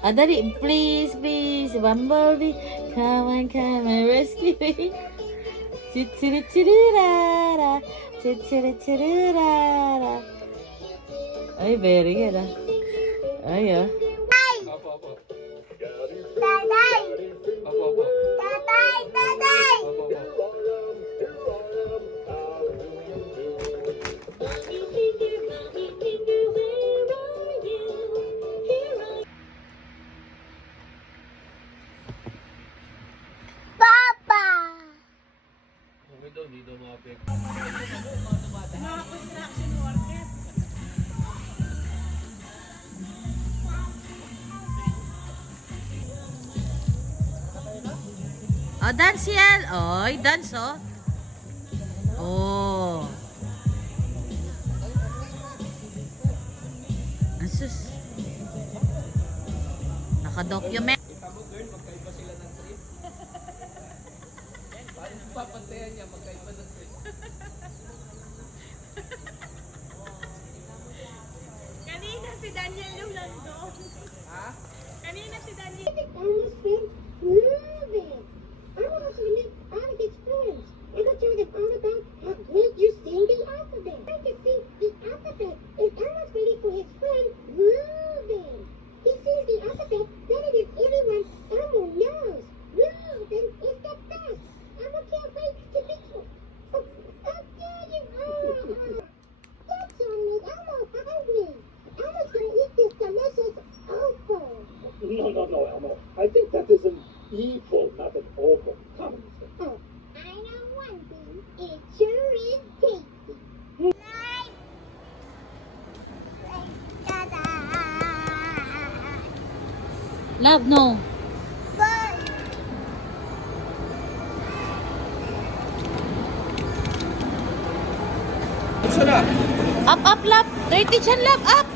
Dali, please, please, Bumblebee, come and rescue me. Chichirichirara, chichirichirara. Ay, very good, Ay, Opo, opo. Tatay! Opo, opo. Tatay! Tatay! Opo, opo. Papa! Okay daw, hindi daw ma-affect. Oh, dance yan. Oy, dance, oh. Oh. Asus. Naka-document. Tama girl, magkaiba sila ng trip. Paano papantayan niya, magkaiba ng trip. Kanina si Daniel yung nandun. Ha? Kanina si Daniel. Elmo's friend, love it. I want to meet all of his friends. I will tell them all about how great you sing the alphabet. I can sing the alphabet, and Elmo's ready for his friend, Reuben. He sings the alphabet better than anyone Elmo knows. Reuben is the best. Elmo can't wait to meet you. Oh, there you are. That's all, make Elmo hungry. Elmo's gonna eat this delicious offal. No, Elmo. I think that is an evil, not an awful. Come. Oh, I know one thing. It sure is tasty. Night. Ta-da. Love, no. Bye. Saan na? Up, love. 30 dyan, love, up.